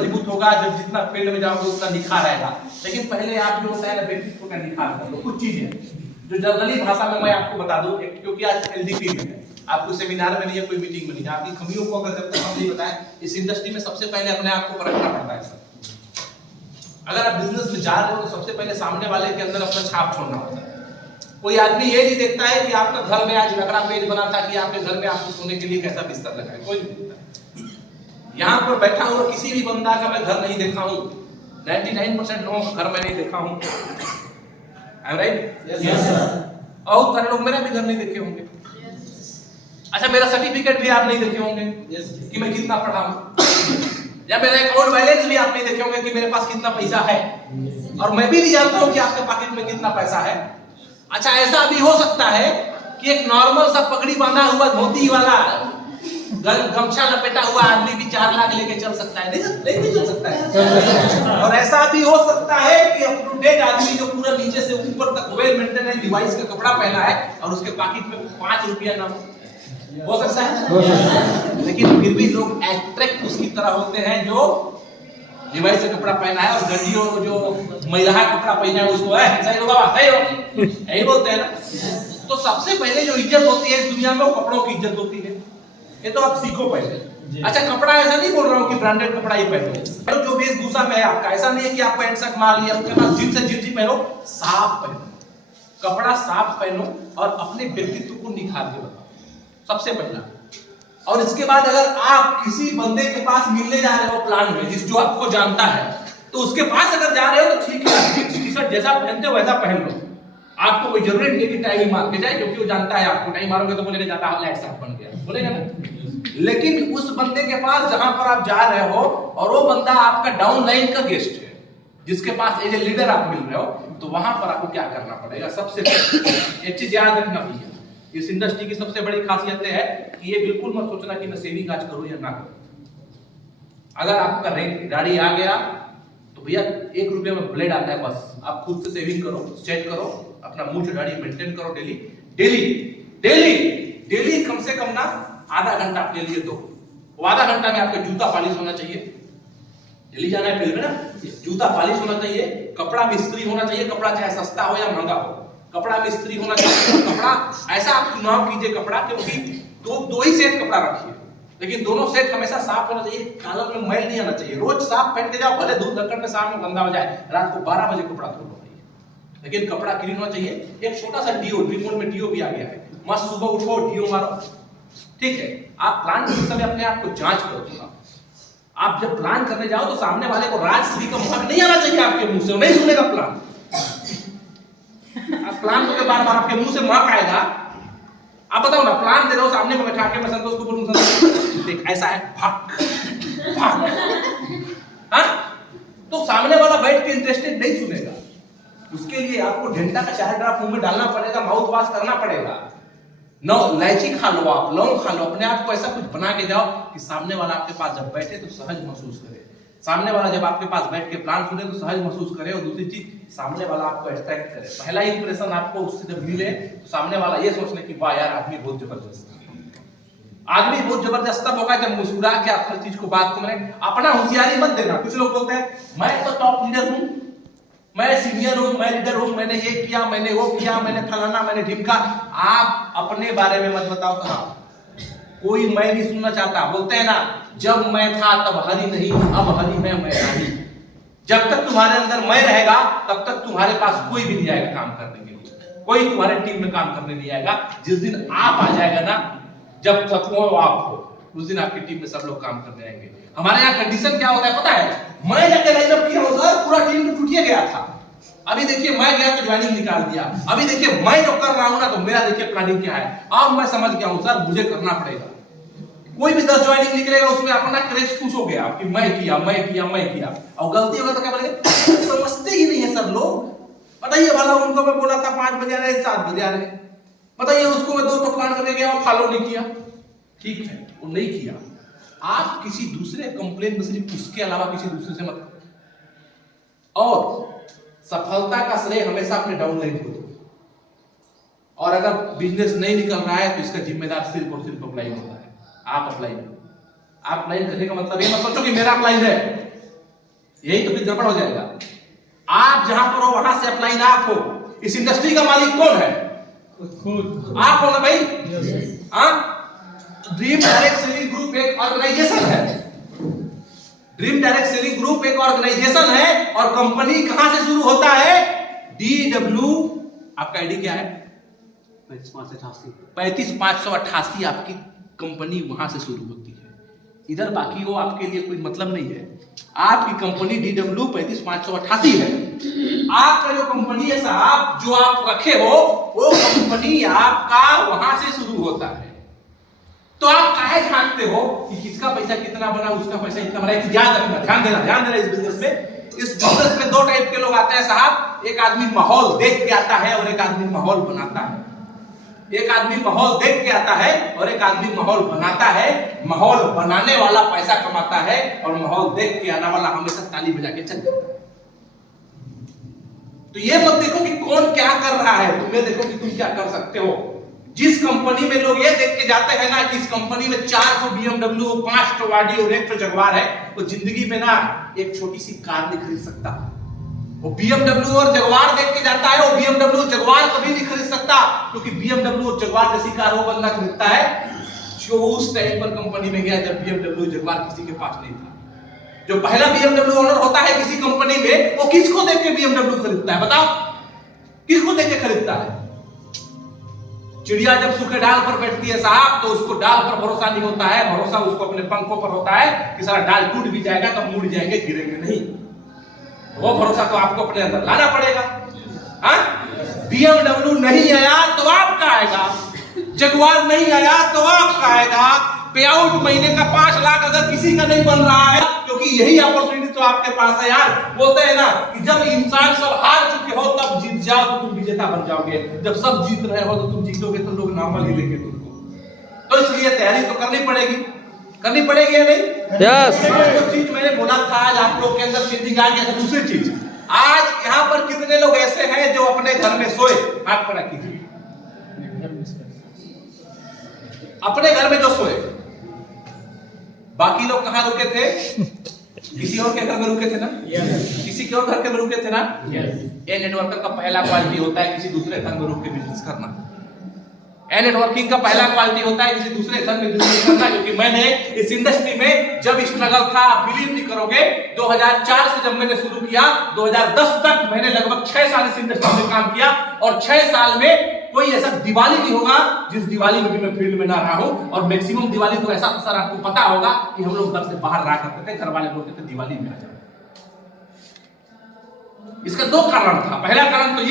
मजबूत होगा, जब जितना फील्ड में जाओगे उतना निखार आएगा। लेकिन पहले आप जो होता है ना व्यक्तित्व का निखार कर लो। कुछ चीजें जो जनरली भाषा में मैं आपको बता दूं, क्योंकि आज एलडीपी में है, आपको सेमिनार में नहीं है, कोई मीटिंग में नहीं है, आपकी कमियों को अगर जब तक हम नहीं बताएं, इस इंडस्ट्री में सबसे पहले अपने आप को परखना पड़ता है सर। अगर आप बिजनेस में जा रहे हो तो सबसे पहले सामने वाले के अंदर अपना छाप छोड़ना होता है। कोई आदमी ये नहीं देखता है कि आपका घर में आज लकड़ा पेज बना था कि आपके घर में आपको सोने के लिए कैसा बिस्तर लगा है, कोई नहीं देखता। यहाँ पर बैठा हुआ किसी भी बंदा का मैं घर नहीं देखा हूँ, 99% लोगों का घर मैं नहीं देखा हूँ, राइट? Yes sir. और सारे लोग मेरा भी घर नहीं देखे होंगे। अच्छा, मेरा सर्टिफिकेट भी आप नहीं देखे होंगे कि मैं कितना पढ़ा हूँ, या मेरा अकाउंट बैलेंस भी आप नहीं देखे होंगे कि मेरे पास कितना पैसा है, और मैं भी नहीं जानता हूँ कि आपके पॉकेट में कितना पैसा है। अच्छा, ऐसा भी हो सकता है कि एक नॉर्मल सा पगड़ी बांधा हुआ धोती वाला गमछा लपेटा हुआ आदमी भी 4 लाख लेके चल सकता है, नहीं भी चल सकता है। और ऐसा भी हो सकता है कि अप टू डेट आदमी जो पूरा नीचे से ऊपर तक वेल मेंटेन डिवाइस का कपड़ा पहना है और उसके पॉकेट में 5 रुपया ना हो सकता है, लेकिन फिर भी लोग अट्रैक्ट उसकी तरह होते हैं जो डिवाइस का कपड़ा पहना है, और गंजियों जो महिला कपड़ा पहना है उसको यही बोलते हैं ना। तो सबसे पहले जो इज्जत होती है इस दुनिया में वो कपड़ों की इज्जत होती है। ये तो आप सीखो पहले। अच्छा, कपड़ा ऐसा नहीं बोल रहा हूँ कि ब्रांडेड कपड़ा ही पहनो, जो वेशभूषा में है आपका, ऐसा नहीं है कि आप पैंट शर्ट मार लिया, उसके बाद जींस से जींस ही पहनो, साफ पहनो, कपड़ा साफ पहनो और अपने व्यक्तित्व को निखार के बताओ सबसे पहला। और इसके बाद अगर आप किसी बंदे के पास मिलने जा रहे हो प्लान में, जिस जो आपको जानता है, तो उसके पास अगर जा रहे हो तो ठीक है, टी शर्ट जैसा पहनते हो वैसा पहन लो। आपको कोई जरूरी नहीं है कि टाई मार के जाए, क्योंकि वो जानता है आपको टाई मारोगे तो बोलेगा जाता है लाइट साफ बन गया, बोलेगा ना। लेकिन उस बंदे के पास जहां पर आप जा रहे हो और वो बंदा आपका डाउन लाइन का गेस्ट है, जिसके पास एज ए लीडर आप मिल रहे हो, तो वहां पर आपको क्या करना पड़ेगा? सबसे पहले एक चीज याद रखना भैया, इस इंडस्ट्री की सबसे बड़ी खासियत है कि ये बिल्कुल मत सोचना कि मैं सेविंग आज करूं या ना करूं। अगर आपका रेंट गाड़ी आ गया तो भैया 1 रुपये में ब्लेड आता है, बस आप खुद से सेविंग करो, सेट करो, अपना मूंछ दाढ़ी मेंटेन करो डेली डेली डेली डेली, कम से कम ना आधा घंटा अपने लिए दो। वो आधा घंटा में आपका जूता पॉलिश होना चाहिए, डेली जाना है फील्ड में ना, जूता पॉलिश होना चाहिए, कपड़ा मिस्त्री होना चाहिए, कपड़ा चाहे सस्ता हो या महंगा हो, कपड़ा मिस्त्री होना चाहिए। कपड़ा ऐसा आप चुनाव कीजिए कपड़ा, क्योंकि दो ही सेट कपड़ा रखिए, लेकिन दोनों सेट हमेशा साफ होना चाहिए, कॉलर में मैल नहीं आना चाहिए। रोज साफ पहन के जाओ, भले धूल धक्कड़ में शाम में गंदा हो जाए, रात को 12 बजे कपड़ा धो लो, लेकिन कपड़ा क्लीन होना चाहिए। एक छोटा सा डीओ, रिमोट में डीओ भी आ गया है, मस्त सुबह उठो डीओ मारो, ठीक है। आप प्लान करते समय अपने आप को जांच करो। आप जब प्लान करने जाओ तो सामने वाले को राजश्री का मुंह नहीं आना चाहिए आपके मुंह से, नहीं सुनेगा प्लान। आप प्लान करके बार बार आपके मुंह से महक आएगा, आप बताओ ना, प्लान दे रहे हो सामने में बैठा के, मैं संतोष को बोलूं संतोष देख ऐसा है, भाग भाग, हाँ? तो सामने वाला बैठ के इंटरेस्टेड नहीं सुनेगा। उसके लिए आपको डेंटा का 4 ड्रॉप मुंह में डालना पड़ेगा, माउथ वॉश करना पड़ेगा, नो इलायची खा लो, आप लौंग खा लो, अपने आप को ऐसा कुछ बना के जाओ कि सामने वाला आपके पास जब बैठे तो सहज महसूस करे, सामने वाला जब आपके पास बैठ के प्लान सुने तो सहज महसूस करे। और दूसरी चीज, सामने वाला आपको अट्रैक्ट करे। पहला इंप्रेशन आपको उससे जब मिले तो सामने वाला ये सोचने की वाह यार आदमी बहुत जबरदस्त है। आदमी बहुत जबरदस्त तब होगा जब मुस्कुरा के आप हर चीज को बात को मैंने अपना होशियारी मत देना। कुछ लोग बोलते हैं मैं तो टॉप लीडर हूं, मैं सीनियर हूं, मैं लीडर हूं, मैंने ये किया, मैंने वो किया, मैंने फलाना, मैंने ढिमका। आप अपने बारे में मत बताओ साहब, कोई मैं नहीं सुनना चाहता। बोलते हैं ना, जब मैं था तब हरि नहीं, अब हरि है मैं नहीं। जब तक तुम्हारे अंदर मैं रहेगा तब तक तुम्हारे पास कोई भी नहीं आएगा काम करने के लिए, कोई तुम्हारे टीम में काम करने नहीं आएगा। जिस दिन आप आ जाएगा ना, जब तक वो आप हो, उस दिन आपकी टीम में सब लोग काम करने आएंगे। हमारे यहाँ कंडीशन क्या होता है पता है? मैं जाके लाइनअप किया हूं सर, पूरा टीम तो टूटिए गया था। अभी देखिए मैं गया तो ज्वाइनिंग निकाल दिया। अभी देखिए मैं जो कर रहा हूं ना, तो मेरा देखिए प्लानिंग क्या है। अब मैं समझ गया हूं सर, मुझे करना पड़ेगा। कोई भी 10 ज्वाइनिंग निकलेगा उसमें अपना क्रेज खुश हो गया कि मैं किया, मैं किया, मैं किया। और गलती होगा तो क्या बोलेंगे, समझते ही नहीं है सब लोग। बताइए भला, उनको मैं बोला था 5 बजे आ रहे, 7 बजे आ रहे। बताइए उसको मैं 2 तो प्लान करके गया और फॉलो नहीं किया। ठीक है, वो नहीं किया। आप किसी दूसरे कंप्लेन में सिर्फ उसके अलावा किसी दूसरे से मत। और सफलता का श्रेय हमेशा अपने डाउनलाइन को दो। और अगर बिजनेस नहीं निकल रहा है तो इसका जिम्मेदार सिर्फ और सिर्फ अपलाइन होता है। आप अपलाइन, आप अपलाइन करने का मतलब ये मत सोचो कि मेरा अपलाइन है, यही तो फिर गड़बड़ हो जाएगा। आप जहां पर हो वहां से अप्लाई ना हो। इस इंडस्ट्री का मालिक कौन है? आप हो ना भाई। ड्रीम डायरेक्ट सेलिंग ग्रुप एक ऑर्गेनाइजेशन है। ड्रीम डायरेक्ट सेलिंग ग्रुप एक ऑर्गेनाइजेशन है और कंपनी कहां से शुरू होता है? DW, आपका आईडी क्या है? 35,588 आपकी कंपनी वहां से शुरू होती है। इधर बाकी वो आपके लिए कोई मतलब नहीं है। आपकी कंपनी DW 35,588 है। आपका जो कंपनी है साहब, जो आप रखे हो, वो कंपनी आपका वहां से शुरू होता है। तो आप काहे झांकते हो कि किसका पैसा कितना बना, उसका पैसा इतना बना? याद रखना, ध्यान देना इस बिजनेस में। इस बिजनेस में दो टाइप के लोग आते हैं साहब। एक आदमी माहौल देख के आता है और एक आदमी माहौल बनाता है। एक आदमी माहौल देख के आता है और एक आदमी माहौल बनाता है। माहौल बनाने वाला पैसा कमाता है और माहौल देख के आने वाला हमेशा ताली बजा के चल जाता है। तो ये मत देखो कि कौन क्या कर रहा है, तुम ये देखो कि तुम क्या कर सकते हो। जिस कंपनी में लोग ये देख के जाते हैं ना कि इस कंपनी में 4 BMW, 5 वाडी और 1 जगवार है, तो जिंदगी में ना एक छोटी सी कार नहीं खरीद सकता। वो BMW और जगवार देख के जाता है, वो BMW जगवार कभी नहीं खरीद सकता, क्योंकि BMW और जगवार जैसी कार वो बंदा खरीदता है जो उस टाइम पर कंपनी में गया जब BMW जगवार किसी के पास नहीं था। जो पहला BMW ओनर होता है किसी कंपनी में, वो किसको देख के BMW खरीदता है? बताओ, किसको देख के खरीदता है? चिड़िया जब सूखे डाल पर बैठती है साहब, तो उसको डाल पर भरोसा नहीं होता है, भरोसा उसको अपने पंखों पर होता है कि सारा डाल टूट भी जाएगा तो मुड़ जाएंगे, गिरेंगे नहीं। वो भरोसा तो आपको अपने अंदर लाना पड़ेगा। BMW नहीं आया तो आपका आएगा, जगवार नहीं आया तो आपका आएगा। पे आउट महीने का 5 लाख अगर किसी का नहीं बन रहा है, क्योंकि यही अपॉर्चुनिटी तो आपके पास है यार। बोलते हैं ना कि जब इंसान सब हार चुके हो तब जीत जाओ तो तुम विजेता बन जाओगे। जब सब जीत रहे हो तो तुम जीतोगे तो लोग नॉर्मल ही लेंगे तुमको। तो इसलिए तैयारी तो करनी पड़ेगी या नहीं? यस। जो चीज मैंने बोला था आज आप लोग के अंदर चेंजिंग आ गया। दूसरी चीज, आज यहाँ पर कितने लोग ऐसे हैं जो अपने घर में सोए? हाथ खड़ा कीजिए। अपने घर में जो सोए, बाकी लोग कहां रुके थे? किसी और के घर में रुके थे ना? किसी के और घर के में रुके थे ना? ये नेटवर्कर का पहला क्वालिटी होता है किसी दूसरे घर में रुक के बिजनेस करना। ये नेटवर्किंग का पहला क्वालिटी होता है किसी दूसरे घर में बिजनेस करना। क्योंकि मैंने इस इंडस्ट्री में जब स्ट्रगल था, बिलीव नहीं करोगे, 2004 से जब मैंने शुरू किया, 2010 तक मैंने लगभग 6 साल इस इंडस्ट्री में काम किया। और 6 साल में कोई ऐसा दिवाली नहीं होगा जिस दिवाली में भी मैं फील्ड में ना रहा हूं। और मैक्सिमम दिवाली तो ऐसा सर आपको पता होगा कि हम लोग घर से बाहर रहा करते थे, घर वाले बोलते थे दिवाली में आ जाओ। इसका 2 कारण था। पहला कारण तो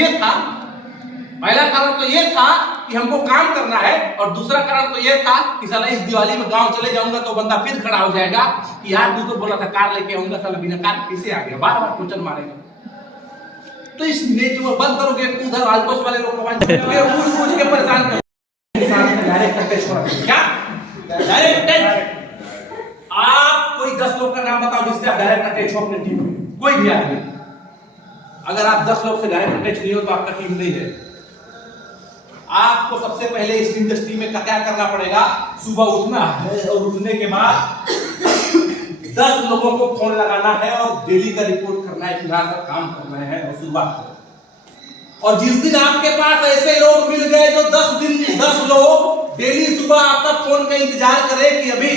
ये था कि हमको काम करना है, और दूसरा कारण तो ये था कि साला इस दिवाली में गांव चले जाऊंगा तो बंदा फिर खड़ा हो जाएगा कि यार तू तो बोला था कार लेके आऊंगा, साला बिना कार कैसे आ गया, बार बार क्वेश्चन मारेगा। तो इस नेटवर्क बंद करोगे, उधर आलकोस वाले लोग पूछ के परेशान कर क्या डायरेक्ट अटैच। आप कोई 10 लोग का नाम बताओ जिससे आप डायरेक्ट अटैच हो अपने टीम में, कोई भी आदमी। अगर आप 10 लोग से डायरेक्ट अटैच नहीं हो तो आपका टीम नहीं है। आपको सबसे पहले इस इंडस्ट्री में क्या करना पड़ेगा? सुबह उठना है और उठने के बाद 10 लोगों को फोन लगाना है और डेली का रिपोर्ट करना है कि हाँ सर काम करना है और शुरुआत। और जिस दिन आपके पास ऐसे लोग मिल गए जो 10 लोग डेली सुबह आपका फोन का इंतजार करें कि अभी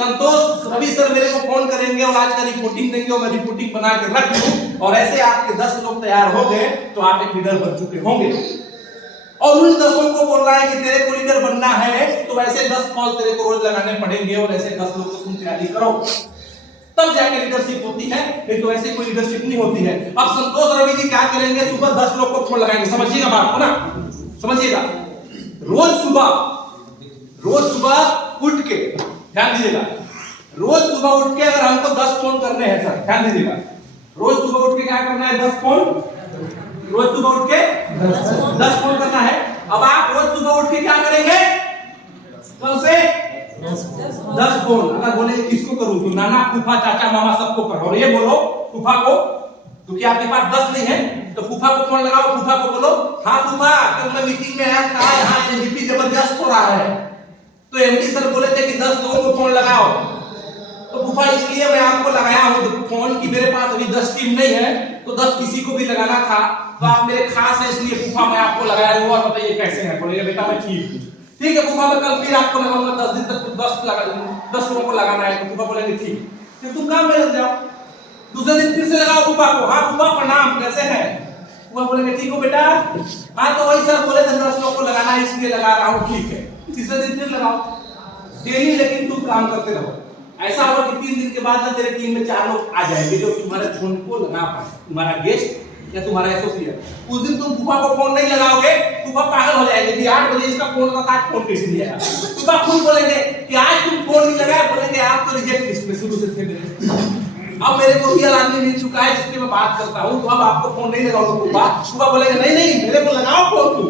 संतोष रवि सर मेरे को फोन करेंगे और आज का रिपोर्टिंग देंगे और मैं रिपोर्टिंग बना के रख लूं, और ऐसे आपके 10 लोग तैयार हो गए तो आप एक लीडर बन चुके होंगे। और उन 10 को बोल रहा है कि तेरे को लीडर बनना है तो ऐसे 10 कॉल तेरे को रोज लगाने पड़ेंगे और ऐसे 10 लोग को तुम तैयारी करो, तब जाके लीडरशिप होती है। नहीं तो ऐसे कोई लीडरशिप नहीं होती है। अब संतोष रवि जी क्या करेंगे? सुबह 10 लोग को फोन लगाएंगे। समझिएगा बात को ना, समझिएगा। रोज सुबह उठ के, ध्यान दीजिएगा, रोज सुबह उठ के अगर हमको 10 फोन करने हैं सर, ध्यान दीजिएगा, रोज सुबह उठ के क्या करना है? 10 फोन। रोज सुबह उठ के 10 फोन करना है। अब आप रोज सुबह उठ के क्या करेंगे? कल से 10 फोन। अगर बोले किसको करूं तो नाना, फूफा, चाचा, मामा सबको करो। और ये बोलो फूफा को, क्योंकि आपके पास 10 नहीं है तो फूफा को फोन लगाओ। फूफा को बोलो, हाँ फूफा कल मैं मीटिंग में आया था, यहाँ एनडीपी जबरदस्त हो रहा है, तो एमडी सर बोले थे कि 10 लोगों को फोन लगाओ। तो फूफा इसलिए मैं आपको लगाया हूं फोन कि मेरे पास अभी 10 10 टीम नहीं है तो 10 किसी को भी लगाना था, तो आप मेरे खास है इसलिए फूफा मैं आपको लगाया हूँ। और बताइए कैसे है? बोलेगा बेटा मैं ठीक हूँ। ठीक है फूफा, मैं कल फिर आपको लगाऊंगा, 10 दिन तक 10 लोगों को लगाना है। तो फूफा बोलेंगे ठीक, फिर तुम काम में लग जाओ। दूसरे दिन फिर से लगाओ फूफा को, हाँ फूफा प्रणाम कैसे है? फूफा बोलेंगे ठीक हो बेटा, हाँ तो वही सर बोले 10 लोगों को लगाना है इसलिए लगा रहा हूँ, ठीक है। तीसरे दिन फिर लगाओ डेली, लेकिन तुम काम करते रहो। ऐसा होगा कि 3 दिन के बाद ना तेरे टीम में 4 लोग आ जाएंगे जो तुम्हारे फोन को लगा पाए, तुम्हारा गेस्ट या तुम्हारा एसोसिएट। उस दिन तुम फूफा को फोन नहीं लगाओगे, फूफा पागल हो जाएंगे कि 8 बजे इसका फोन था, आज फोन कैसे नहीं आया। फूफा खुद बोलेंगे कि आज तुम फोन नहीं लगाया, बोलेंगे आप तो रिजेक्ट लिस्ट में शुरू से थे मेरे। अब मेरे को रियल आदमी मिल चुका है जिसके मैं बात करता हूँ, तो अब आपको फोन नहीं लगाऊंगा फूफा। फूफा बोलेंगे नहीं नहीं मेरे को लगाओ फोन, तुम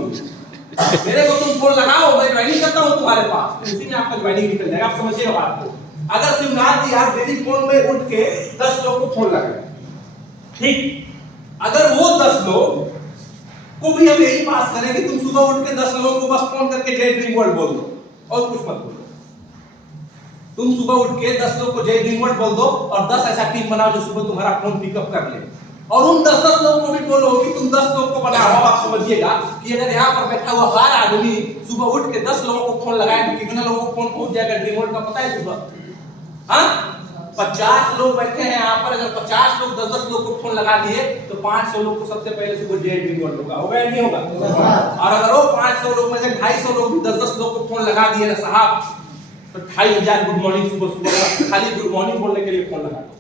मेरे को तुम फोन लगाओ, मैं ज्वाइनिंग करता हूँ तुम्हारे पास। इसी में आपका ज्वाइनिंग निकल जाएगा। आप समझिएगा बात को। अगर शिवनाथ जी आप डेली फोन में उठ के 10 लोग को फोन लगाए, ठीक, अगर वो 10 लोग को भी हम यही पास करें कि तुम सुबह उठ के 10 लोगों को बस फोन करके जय ड्रीम वर्ल्ड बोल दो और कुछ मत बोलो। तुम सुबह उठ के 10 लोग को जय ड्रीम वर्ल्ड बोल दो और 10 ऐसा टीम बनाओ जो सुबह तुम्हारा फोन पिकअप कर ले, और उन 10 लोगों को भी बोलो कि तुम 10 लोग को बनाओ। आप समझिएगा कि अगर यहाँ पर बैठा हुआ हर आदमी सुबह उठ के 10 लोगों को फोन लगाए तो कितने लोगों को फोन पहुंच जाएगा ड्रीम वर्ल्ड का पता है? सुबह 50 लोग बैठे हैं यहाँ पर, अगर 50 लोग 10-10 लोग को फोन लगा दिए तो 500 लोग को सबसे पहले सुबह जय ड्रीम वर्ल्ड होगा या नहीं होगा? और अगर वो 500 लोग में से 250 लोग भी 10-10 लोग को फोन लगा दिए ना साहब, तो 2500 गुड मॉर्निंग सुबह सुबह खाली गुड मॉर्निंग बोलने के लिए फोन लगा दो।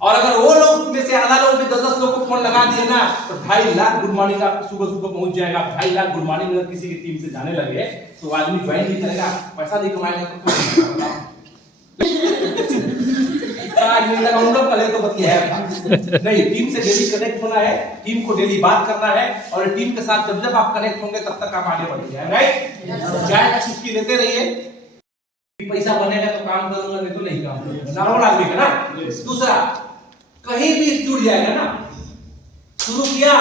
और अगर वो लोग में से आधा लोग भी 10-10 लोग को फोन लगा दिए ना तो 2.5 लाख गुड मॉर्निंग आपको सुबह सुबह पहुंच जाएगा। 2.5 लाख गुड मॉर्निंग अगर किसी की टीम से जाने लगे तो आदमी ज्वाइन नहीं करेगा, पैसा नहीं कमाएगा तो आज मैं लगाऊंगा पहले तो बतिया है नहीं। टीम से डेली कनेक्ट होना है, टीम को डेली बात करना है, और टीम के साथ जब जब आप कनेक्ट होंगे तब तक आप आगे बढ़ेंगे, राइट? चाय का चुस्की लेते रहिए, पैसा बनेगा तो काम करूंगा, नहीं तो नहीं काम करूंगा, नॉर्मल आदमी है ना। दूसरा, कहीं भी जुड़ जाएगा ना, शुरू किया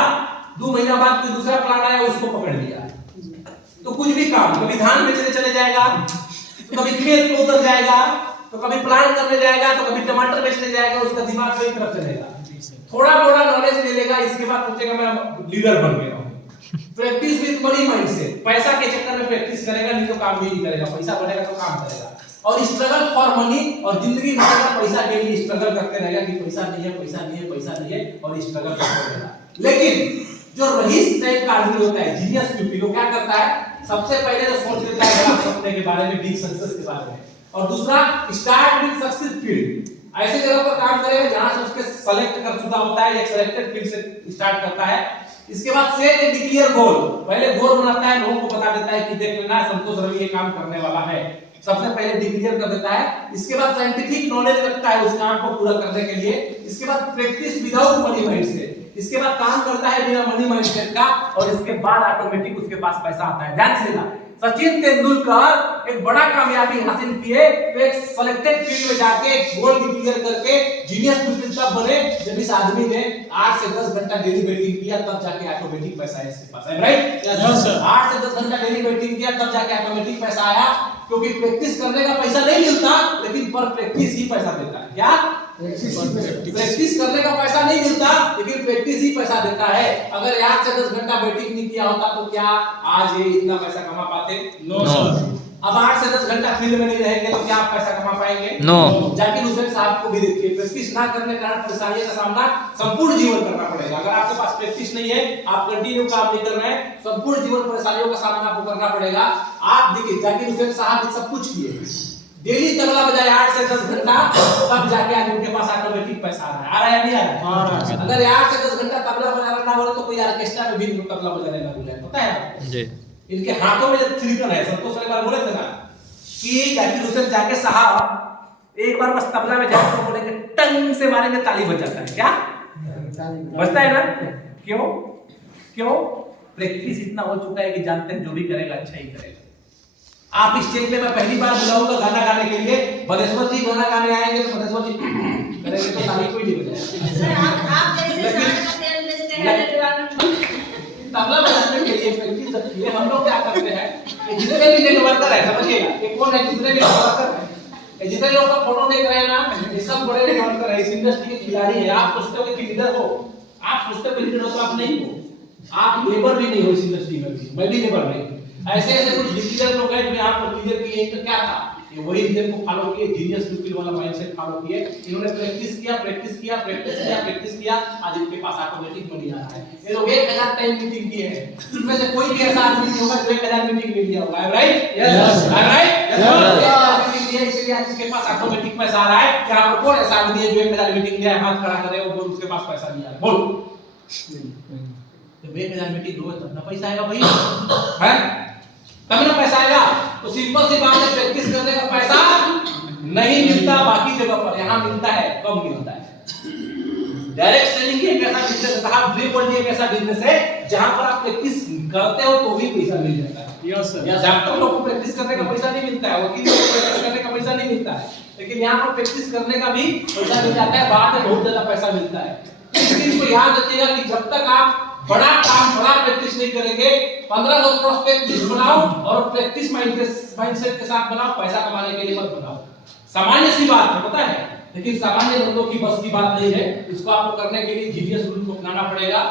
2 महीना बाद कोई दूसरा प्लान आया उसको पकड़ लिया, तो कुछ भी काम, कभी धान बेचने चले जाएगा, तो कभी खेत में उतर जाएगा, तो कभी प्लान करने जाएगा, तो कभी टमाटर बेचने जाएगा, उसका दिमाग कई तरफ चलेगा। थोड़ा थोड़ा नॉलेज ले लेगा, इसके बाद सोचेगा मैं लीडर बन गया हूं। प्रैक्टिस विद मनी माइंड से, पैसा के चक्कर में प्रैक्टिस करेगा नहीं तो काम भी नहीं करेगा, पैसा बनेगा तो काम करेगा। और स्ट्रगल फॉर मनी, और जिंदगी भर का पैसा के लिए स्ट्रगल करते रहेगा कि पैसा नहीं है, पैसा नहीं है, पैसा नहीं है, और स्ट्रगल करते रहेगा। लेकिन जो रईस टाइप का आदमी होता है, जीनियस पीपल, वो क्या करता है? सबसे पहले तो सोच लेता है बड़ा सपने के बारे में, बिग सक्सेस के बारे में, और दूसरा स्टार्ट विद सक्सेस फील्ड। ऐसे जगह पर काम करेगा जहां से उसके सेलेक्ट कर चुका होता है, एक सेलेक्टेड फील्ड से स्टार्ट करता है। इसके बाद सेट एंड डिक्लेयर गोल, पहले गोल बनाता है, लोगों को बता देता है कि देख लेना संतोष रवि ये काम करने वाला है, सबसे पहले डिक्लेयर कर देता है। इसके बाद साइंटिफिक नॉलेज रखता है उस काम को पूरा करने के लिए। इसके बाद प्रैक्टिस विदाउट मनी माइंडसेट, इसके बाद काम करता है बिना मनी माइंडसेट का, और इसके बाद ऑटोमेटिक उसके पास पैसा आता है। ध्यान दीजिएगा, सचिन तेंदुलकर एक बड़ा कामयाबी हासिल किए तो एक सेलेक्टेड फील्ड में जाके गोल डिक्लेयर करके जीनियस पीपल तब बने जब इस आदमी ने 8 से 10 घंटा डेली बैटिंग किया, तब जाके ऑटोमेटिक पैसा आया इसके पास, राइट? Yes sir. 8 से 10 घंटा डेली बैटिंग किया तब जाके ऑटोमेटिक पैसा आया, क्योंकि प्रैक्टिस करने का पैसा नहीं मिलता, लेकिन पर प्रैक्टिस ही पैसा देता है। क्या? प्रैक्टिस करने का पैसा नहीं मिलता, लेकिन प्रैक्टिस ही पैसा देता है। अगर 8 से 10 घंटा बैटिंग नहीं किया होता तो क्या आज ये इतना पैसा कमा पाते? No sir. अब 8 से 10 घंटा फील्ड में नहीं रहेंगे तो क्या आप पैसा कमा पाएंगे? नो। जाकिर हुसैन साहब को भी देखिए, प्रैक्टिस ना करने के कारण परेशानियों का सामना संपूर्ण जीवन करना पड़ेगा। अगर आपके पास प्रैक्टिस नहीं है, आप कंटिन्यू काम नहीं कर रहे हैं, संपूर्ण जीवन परेशानियों का सामना आपको करना पड़ेगा। आप देखिए जाकिर हुसैन साहब सब कुछ किए, डेली तबला बजाए 8 से 10 घंटा, तब जाके आज उनके पास ऑटोमेटिक पैसा आ रहा है या नहीं आ रहा है? अगर 8 से 10 घंटा तबला बजाना ना बोले तो कोई ऑर्केस्ट्रा में भी तबला बजाने ना बोले, पता है जी। इनके हाथों में जब थ्रिकन है, संतोष एक बार बोले थे ना कि जाकिर हुसैन जाके साहब एक बार बस तबला में जाके बोलेंगे, टंग से मारेंगे, ताली बज जाता है। क्या बजता है ना? क्यों? क्यों? प्रैक्टिस इतना हो चुका है कि जानते हैं जो भी करेगा अच्छा ही करेगा। आप स्टेज पे मैं पहली बार बुलाऊंगा गाना गाने के लिए, बदेश्वर जी गाना गाने आएंगे तो बदेश्वर जी करेंगे तो ताली कोई नहीं बजाएगा। तबला बजाने के लिए प्रैक्टिस रखी है। हम लोग क्या करते हैं, जितने भी नेटवर्कर है समझिएगा, ये कौन है? जितने भी नेटवर्कर है, जितने लोग का फोटो देख रहे हैं ना, ये सब बड़े वर्कर है, इस इंडस्ट्री के खिलाड़ी है। आप सोचते हो कि लीडर हो, आप सोचते हो लीडर हो तो आप नहीं हो, आप लेबर भी नहीं हो इस इंडस्ट्री में भी, मैं भी लेबर नहीं। ऐसे ऐसे कुछ लीडर लोग हैं जो आप लीडर किए, तो क्या था ये वही लीडर को फॉलो किए, जीनियस पीपल वाला माइंडसेट फॉलो किए। इन्होंने प्रैक्टिस किया, आज इनके पास ऑटोमेटिक मनी आ रहा है। ये लोग 1000 टाइम मीटिंग किए हैं, इनमें से कोई भी ऐसा आदमी नहीं होगा जो 1000 मीटिंग नहीं किया होगा। राइट? Yes, right. इसलिए आज इसके पास ऑटोमेटिक पैसा आ रहा है। क्या आपको कौन ऐसा आदमी है जो 1000 मीटिंग किया है, हाथ खड़ा करे और बोल उसके पास पैसा नहीं आ रहा है? बोल। जब 1000 मीटिंग होगा तब ना पैसा आएगा भाई, हैं? तब ना पैसा आएगा। तो सिंपल सी बात है, प्रैक्टिस करने का पैसा नहीं मिलता बाकी जगह पर, यहाँ मिलता है, कम मिलता है। डायरेक्ट सेलिंग एक ऐसा बिजनेस है साहब, ड्रिप बोल्ट एक ऐसा बिजनेस है जहां पर आप प्रैक्टिस करते हो तो भी पैसा मिल जाता है। Yes sir. या डॉक्टर लोग को प्रैक्टिस करने का पैसा नहीं मिलता है, वकील लोग को प्रैक्टिस करने का पैसा नहीं मिलता है, लेकिन यहाँ पर प्रैक्टिस करने का भी पैसा मिल जाता है, बाद में बहुत ज्यादा पैसा मिलता है। तो इस चीज को याद रखिएगा कि जब तक आप बड़ा काम, बड़ा प्रैक्टिस नहीं करेंगे, 1500 प्रोस्पेक्ट लिस्ट बनाओ और प्रैक्टिस माइंडसेट के साथ बनाओ, पैसा कमाने के लिए मत बनाओ। सामान्य सी बात है, पता है, लेकिन सामान्य लोगों की बस की बात नहीं है। इसको आपको करने के लिए जीनियस रूल को अपनाना पड़ेगा।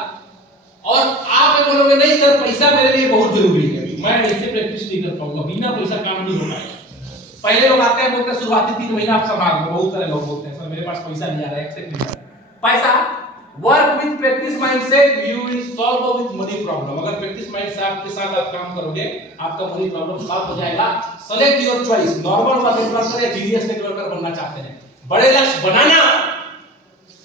और आप ये बोलोगे नहीं सर पैसा मेरे लिए बहुत जरूरी है, मैं इससे प्रैक्टिस नहीं कर पाऊंगा, बिना पैसा काम नहीं होगा। पहले लोग आते हैं बोलते हैं शुरुआती 3 महीना आप संभाल लो, बहुत सारे लोग बोलते हैं सर मेरे पास पैसा नहीं आ रहा है, एक्सेप्ट नहीं कर रहा पैसा। Work with practice mindset, you will solve with money problem. अगर प्रैक्टिस माइंडसेट आपके साथ आप काम करोगे, आपका मनी प्रॉब्लम सॉल्व हो जाएगा। Select your choice, normal work networker या जीनियस नेटवर्कर बनना चाहते हैं। बड़े लक्ष्य बनाना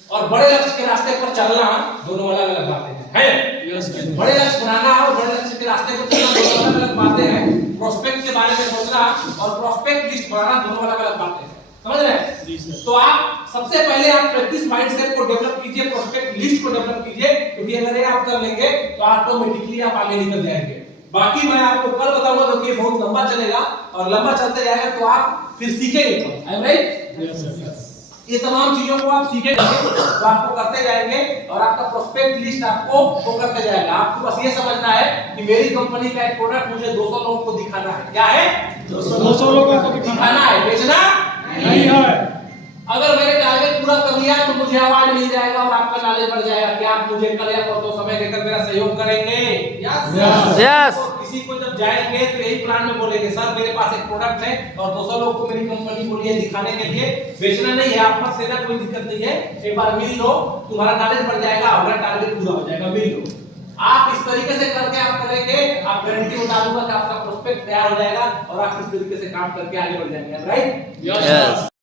और बड़े लक्ष्य के रास्ते पर चलना दोनों अलग अलग बातें हैं। बड़े लक्ष्य बनाना और बड़े लक्ष्य के रास्ते पर चलना दोनों अलग अलग बातें हैं। प्रोस्पेक्ट के बारे में सोचना और प्रोस्पेक्ट लिस्ट बनाना दोनों अलग अलग बातें हैं, समझ रहे हैं? जी सर। तो आप सबसे पहले आप प्रैक्टिस माइंडसेट को डेवलप कीजिए, प्रोस्पेक्ट लिस्ट को डेवलप कीजिए, क्योंकि अगर ये आप कर लेंगे तो ऑटोमेटिकली आप आगे निकल जाएंगे। बाकी मैं आपको कल बताऊंगा, क्योंकि ये बहुत लंबा चलेगा और लंबा चलते जाएगा तो आप फिर सीखेंगे। I am right? Yes sir. ये तमाम चीजों को आप सीखेंगे तो आपको करते जाएंगे और आपका प्रोस्पेक्ट लिस्ट आपको वो करते जाएगा। आपको बस ये समझना है कि मेरी कंपनी का एक प्रोडक्ट मुझे 200 लोगों को दिखाना है। क्या है? 200 लोगों को दिखाना है, बेचना नहीं है। अगर मैंने टारगेट पूरा कर लिया तो मुझे अवार्ड मिल जाएगा और आपका नॉलेज बढ़ जाएगा। क्या आप मुझे कल या परसों समय देकर मेरा सहयोग करेंगे? यस। किसी को जब जाएंगे तो यही प्लान में बोलेंगे सर मेरे पास एक प्रोडक्ट है और 200 लोगों को मेरी कंपनी को लिए दिखाने के लिए, बेचना नहीं है, आप मत लेना, कोई दिक्कत नहीं है, एक बार मिल लो, तुम्हारा नॉलेज बढ़ जाएगा, हमारा टारगेट पूरा हो जाएगा, मिल लो। आप इस तरीके से करके आप करेंगे, आप गारंटी बता दूंगा कि आपका प्रोस्पेक्ट तैयार हो जाएगा और आप इस तरीके से काम करके आगे बढ़ जाएंगे। राइट? यस।